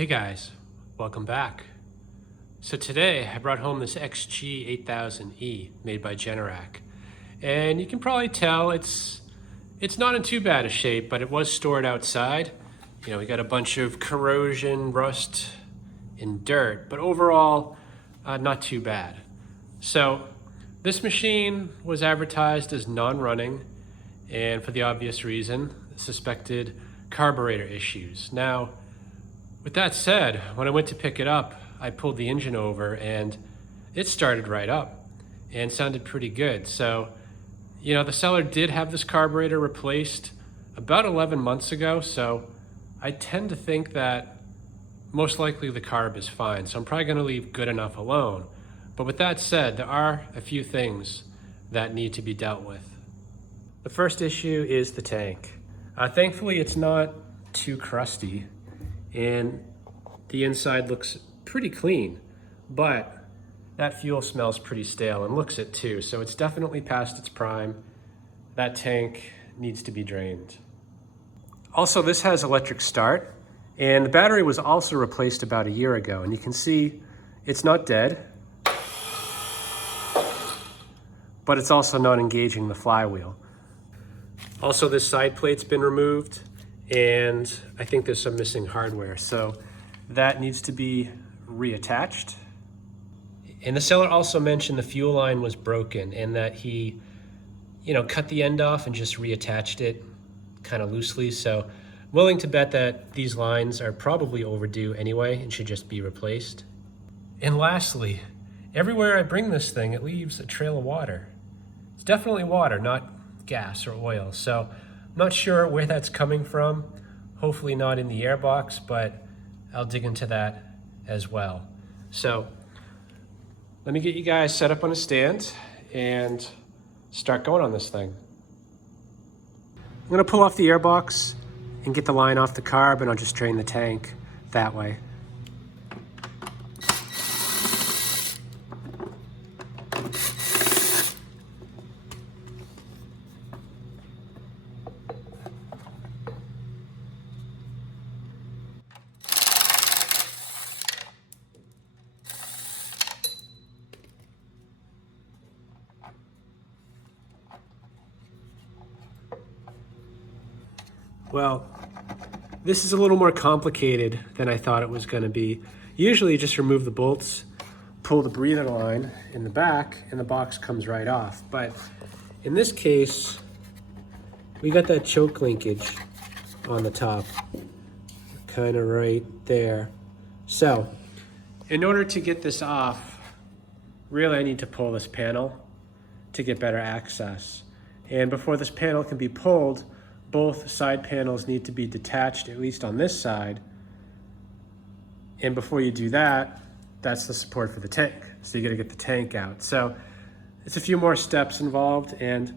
Hey guys, welcome back. So today I brought home this XG8000e made by Generac. And you can probably tell it's not in too bad a shape, but it was stored outside. You know, we got a bunch of corrosion, rust, and dirt, but overall, not too bad. So this machine was advertised as non-running, and for the obvious reason, suspected carburetor issues. Now, with that said, when I went to pick it up, I pulled the engine over and it started right up and sounded pretty good. So, you know, the seller did have this carburetor replaced about 11 months ago. So I tend to think that most likely the carb is fine. So I'm probably gonna leave good enough alone. But with that said, there are a few things that need to be dealt with. The first issue is the tank. Thankfully, it's not too crusty, and the inside looks pretty clean, but that fuel smells pretty stale and looks it too. So it's definitely past its prime. That tank needs to be drained. Also, this has electric start, and the battery was also replaced about a year ago. And you can see it's not dead, but it's also not engaging the flywheel. Also, this side plate's been removed, and I think there's some missing hardware. So that needs to be reattached. And the seller also mentioned the fuel line was broken and that he, cut the end off and just reattached it kind of loosely. So willing to bet that these lines are probably overdue anyway and should just be replaced. And lastly, everywhere I bring this thing, it leaves a trail of water. It's definitely water, not gas or oil. So I'm not sure where that's coming from. Hopefully not in the airbox, but I'll dig into that as well. So let me get you guys set up on a stand and start going on this thing. I'm gonna pull off the airbox and get the line off the carb, and I'll just drain the tank that way. Well, this is a little more complicated than I thought it was going to be. Usually you just remove the bolts, pull the breather line in the back, and the box comes right off. But in this case, we got that choke linkage on the top, kind of right there. So in order to get this off, really I need to pull this panel to get better access. And before this panel can be pulled, both side panels need to be detached, at least on this side. And before you do that, that's the support for the tank. So you gotta get the tank out. So it's a few more steps involved, and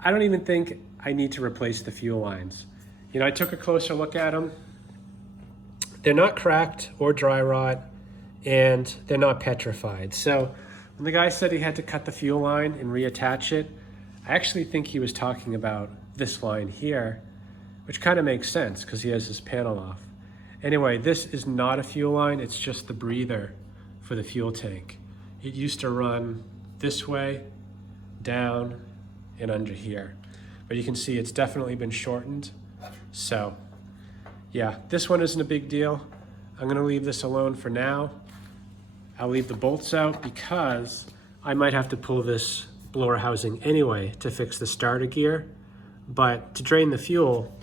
I don't even think I need to replace the fuel lines. I took a closer look at them. They're not cracked or dry rot, and they're not petrified. So when the guy said he had to cut the fuel line and reattach it, I actually think he was talking about this line here, which kind of makes sense because he has his panel off. Anyway, this is not a fuel line, it's just the breather for the fuel tank. It used to run this way, down, and under here. But you can see it's definitely been shortened. So yeah, this one isn't a big deal. I'm gonna leave this alone for now. I'll leave the bolts out because I might have to pull this blower housing anyway to fix the starter gear. But to drain the fuel,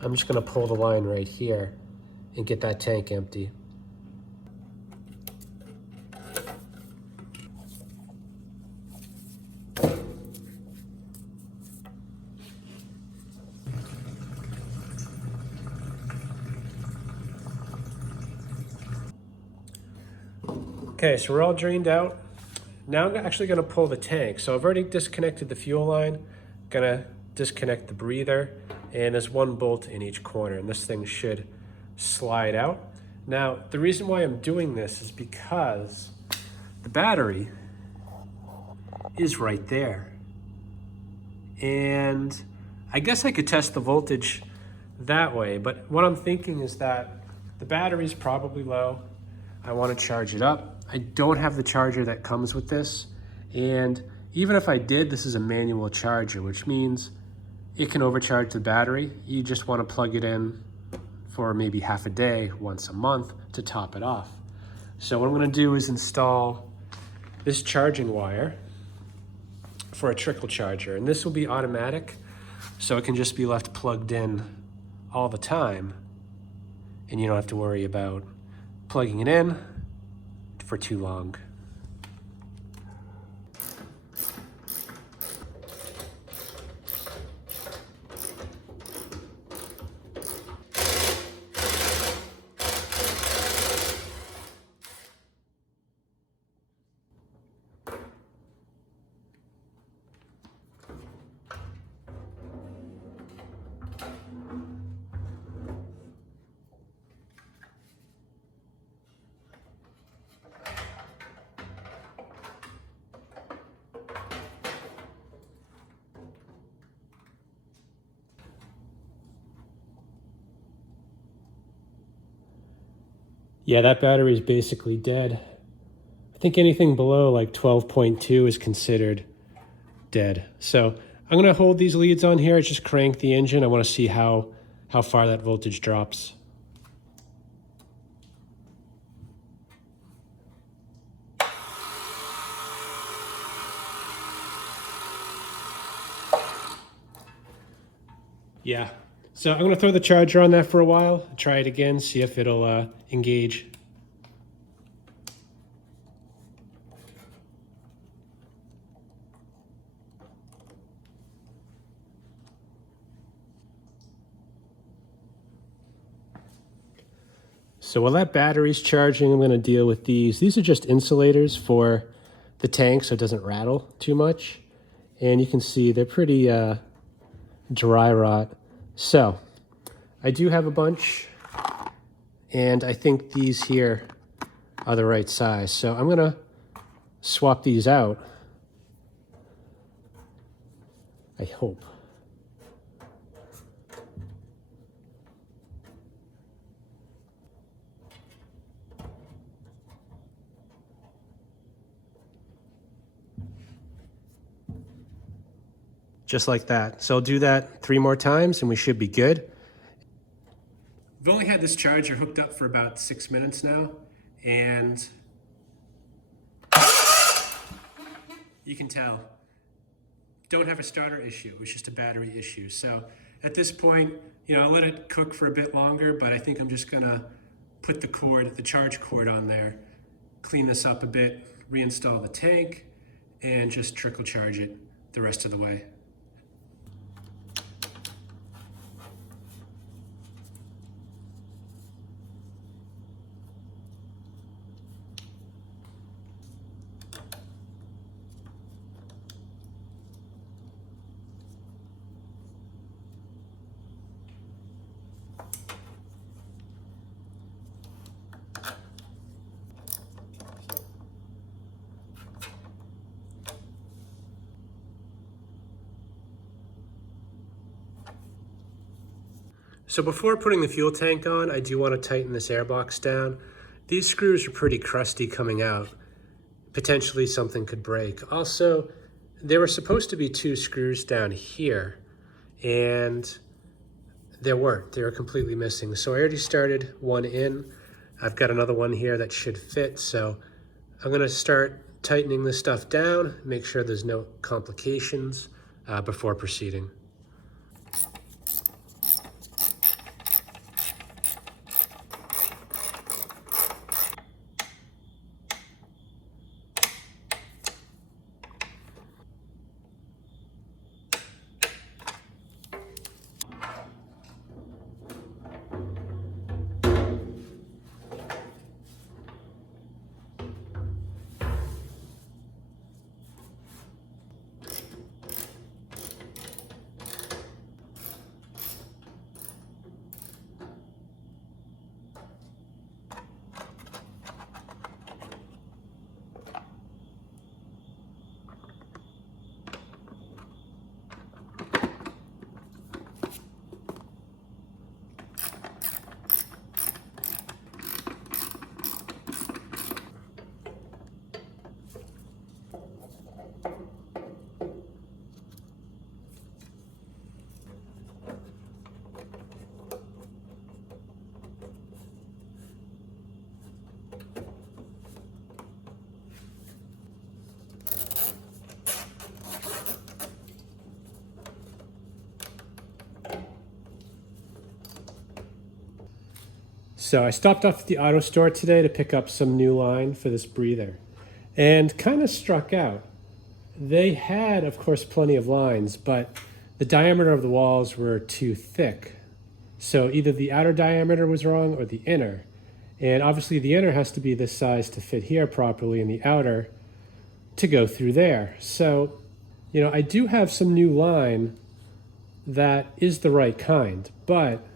I'm just gonna pull the line right here and get that tank empty. Okay, so we're all drained out. Now I'm actually gonna pull the tank. So I've already disconnected the fuel line, gonna disconnect the breather, and there's one bolt in each corner, and this thing should slide out. Now, the reason why I'm doing this is because the battery is right there. And I guess I could test the voltage that way, but what I'm thinking is that The battery's probably low. I want to charge it up. I don't have the charger that comes with this. And even if I did, this is a manual charger, which means it can overcharge the battery. You just want to plug it in for maybe half a day, once a month, to top it off. So what I'm going to do is install this charging wire for a trickle charger. And this will be automatic, so it can just be left plugged in all the time. And you don't have to worry about plugging it in for too long. Yeah, that battery is basically dead. I think anything below like 12.2 is considered dead. So I'm gonna hold these leads on here. I just crank the engine. I wanna see how far that voltage drops. Yeah, so I'm gonna throw the charger on that for a while, try it again, see if it'll engage. So while that battery's charging, I'm gonna deal with these. These are just insulators for the tank so it doesn't rattle too much. And you can see they're pretty dry rot. So I do have a bunch, and I think these here are the right size. So I'm gonna swap these out. I hope. Just like that. So I'll do that 3 more times and we should be good. I've only had this charger hooked up for about 6 minutes now, and you can tell, don't have a starter issue, it was just a battery issue. So at this point, I'll let it cook for a bit longer, but I think I'm just gonna put the charge cord on there, clean this up a bit, reinstall the tank, and just trickle charge it the rest of the way. So before putting the fuel tank on, I do want to tighten this airbox down. These screws are pretty crusty coming out. Potentially something could break. Also, there were supposed to be 2 screws down here, and there weren't. They were completely missing. So I already started one in. I've got another one here that should fit. So I'm gonna start tightening this stuff down, make sure there's no complications before proceeding. So I stopped off at the auto store today to pick up some new line for this breather and kind of struck out. They had, of course, plenty of lines, but the diameter of the walls were too thick. So either the outer diameter was wrong or the inner. And obviously the inner has to be this size to fit here properly and the outer to go through there. So, you know, I do have some new line that is the right kind, but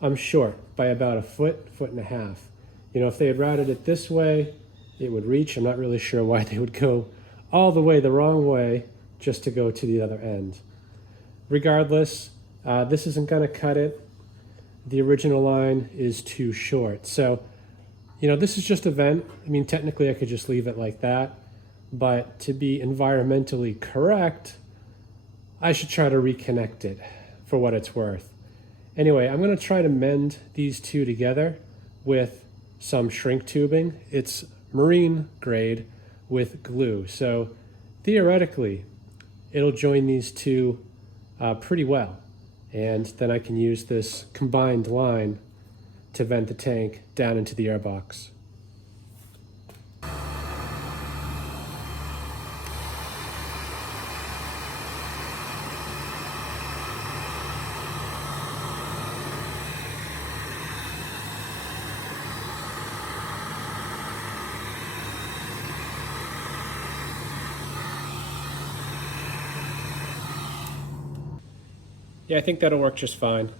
I'm short by about a foot, foot and a half. You know, if they had routed it this way, it would reach. I'm not really sure why they would go all the way the wrong way just to go to the other end. Regardless, this isn't going to cut it. The original line is too short. So, you know, this is just a vent. I mean, technically I could just leave it like that, but to be environmentally correct, I should try to reconnect it for what it's worth. Anyway, I'm going to try to mend these two together with some shrink tubing. It's marine grade with glue. So theoretically, it'll join these two pretty well. And then I can use this combined line to vent the tank down into the airbox. Yeah, I think that'll work just fine.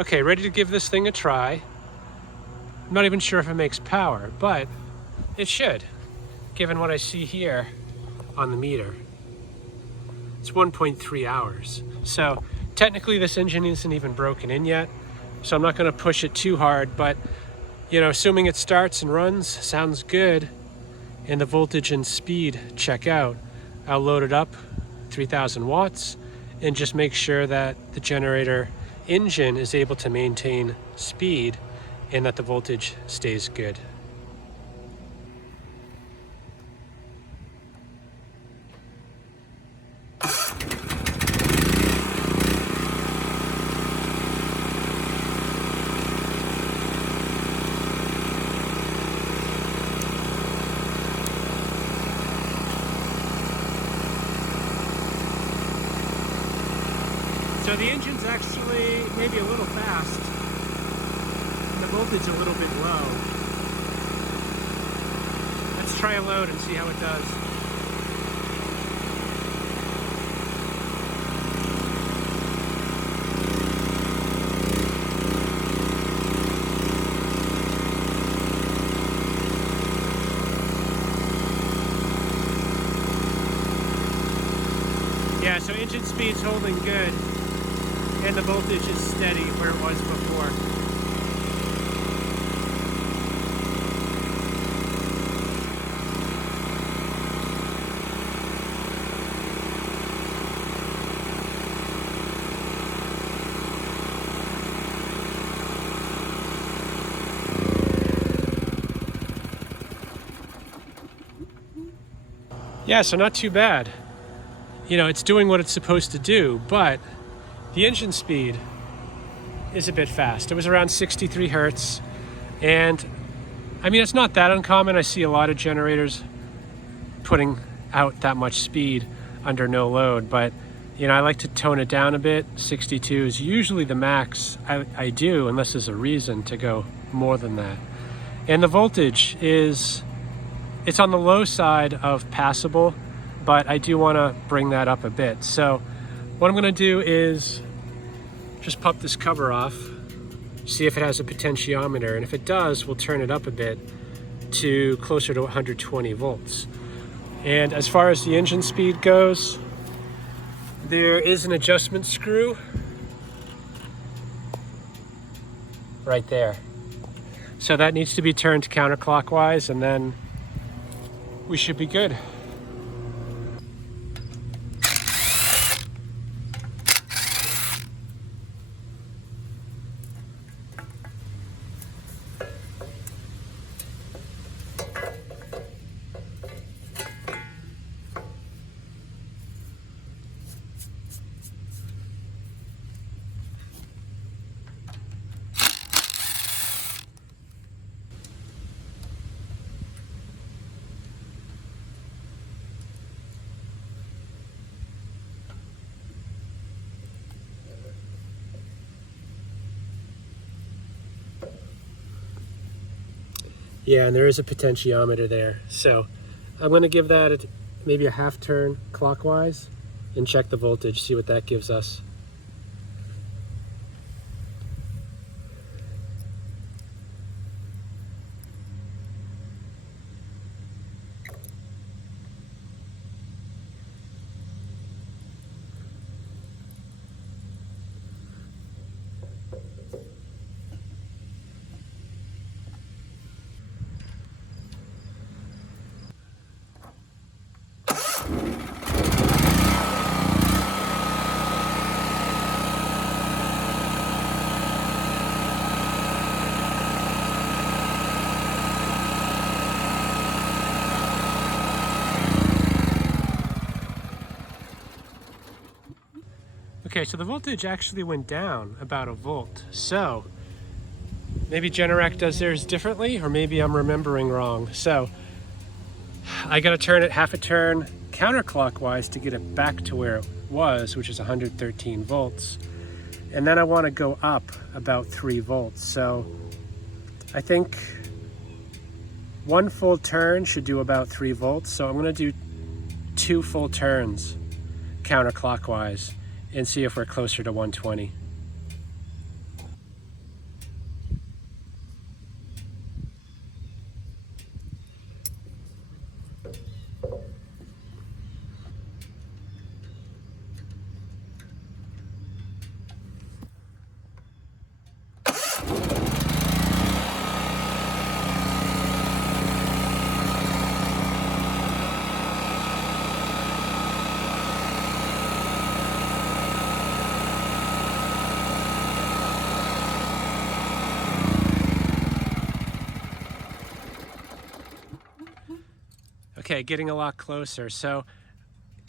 Okay, ready to give this thing a try. I'm not even sure if it makes power, but it should, given what I see here on the meter. It's 1.3 hours. So technically this engine isn't even broken in yet, so I'm not gonna push it too hard, but you know, assuming it starts and runs, sounds good, and the voltage and speed check out, I'll load it up, 3,000 watts, and just make sure that the generator engine is able to maintain speed and that the voltage stays good. So the engine's actually maybe a little fast, and the voltage a little bit low. Let's try a load and see how it does. Yeah, so engine speed's holding good. And the voltage is steady where it was before. Yeah, so not too bad. You know, it's doing what it's supposed to do, but the engine speed is a bit fast. It was around 63 hertz. And I mean, it's not that uncommon. I see a lot of generators putting out that much speed under no load, but you know, I like to tone it down a bit. 62 is usually the max I do, unless there's a reason to go more than that. And the voltage is, it's on the low side of passable, but I do want to bring that up a bit. So what I'm going to do is just pop this cover off, see if it has a potentiometer, and if it does, we'll turn it up a bit to closer to 120 volts. And as far as the engine speed goes, there is an adjustment screw right there. So that needs to be turned counterclockwise, and then we should be good. Yeah, and there is a potentiometer there. So I'm going to give that maybe a half turn clockwise and check the voltage, see what that gives us. Okay, so the voltage actually went down about a volt. So maybe Generac does theirs differently, or maybe I'm remembering wrong. So I got to turn it half a turn counterclockwise to get it back to where it was, which is 113 volts. And then I want to go up about 3 volts. So I think one full turn should do about 3 volts. So I'm going to do 2 full turns counterclockwise and see if we're closer to 120. Okay, getting a lot closer. So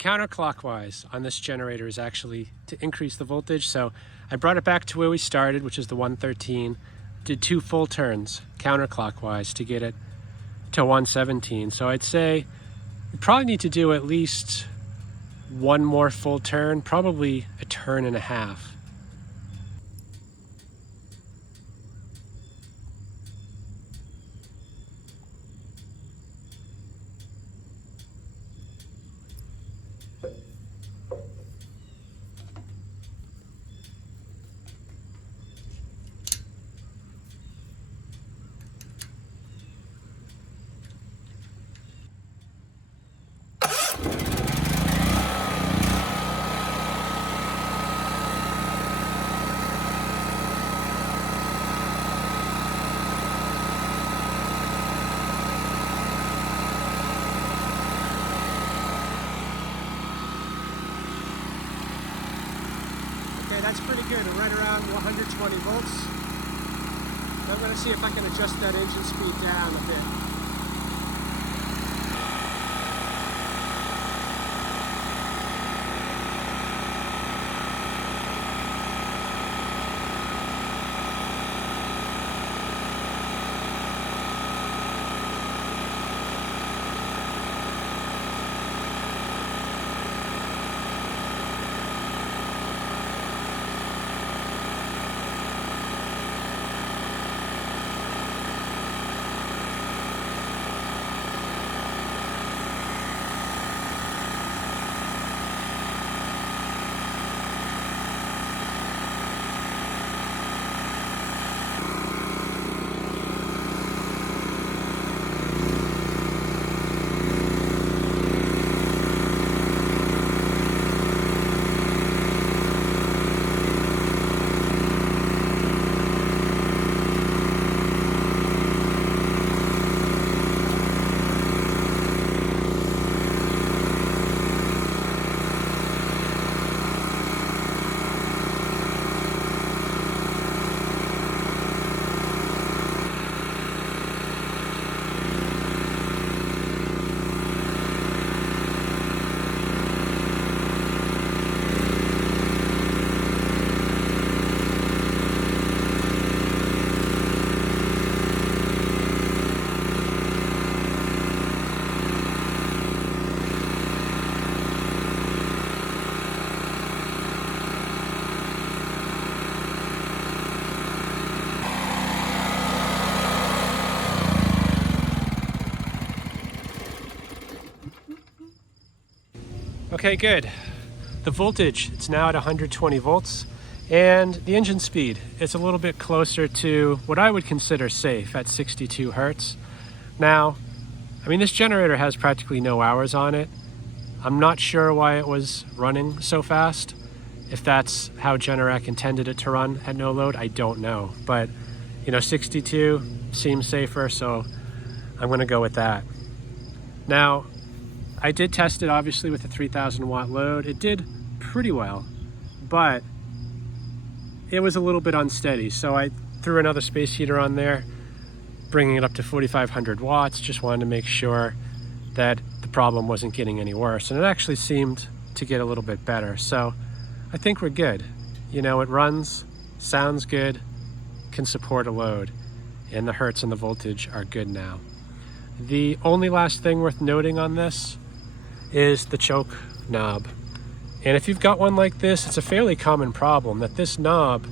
counterclockwise on this generator is actually to increase the voltage. So I brought it back to where we started, which is the 113, did 2 full turns counterclockwise to get it to 117. So I'd say we probably need to do at least 1 more full turn, probably a turn and a half. Okay, that's pretty good, right around 120 volts. I'm going to see if I can adjust that engine speed down a bit. Okay, good. The voltage, it's now at 120 volts, and the engine speed is a little bit closer to what I would consider safe at 62 hertz. Now, I mean, this generator has practically no hours on it. I'm not sure why it was running so fast. If that's how Generac intended it to run at no load, I don't know. But, you know, 62 seems safer, so I'm gonna go with that. Now, I did test it obviously with a 3000 watt load. It did pretty well, but it was a little bit unsteady. So I threw another space heater on there, bringing it up to 4500 watts. Just wanted to make sure that the problem wasn't getting any worse. And it actually seemed to get a little bit better. So I think we're good. You know, it runs, sounds good, can support a load, and the hertz and the voltage are good now. The only last thing worth noting on this is the choke knob. And if you've got one like this, it's a fairly common problem that this knob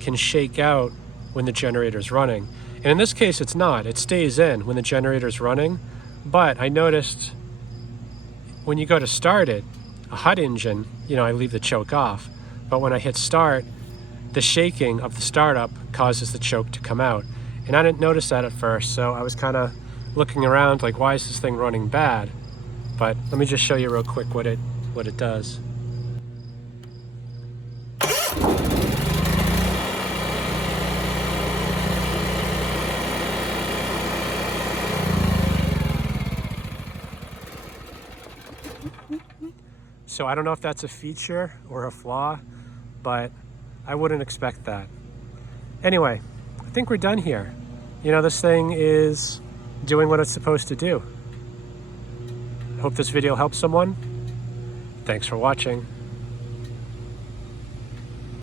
can shake out when the generator's running. And in this case, it's not. It stays in when the generator's running. But I noticed when you go to start it, a hot engine, you know, I leave the choke off. But when I hit start, the shaking of the startup causes the choke to come out. And I didn't notice that at first, so I was kind of looking around like, why is this thing running bad? But let me just show you real quick what it does. So I don't know if that's a feature or a flaw, but I wouldn't expect that. Anyway, I think we're done here. You know, this thing is doing what it's supposed to do. Hope this video helps someone. Thanks for watching.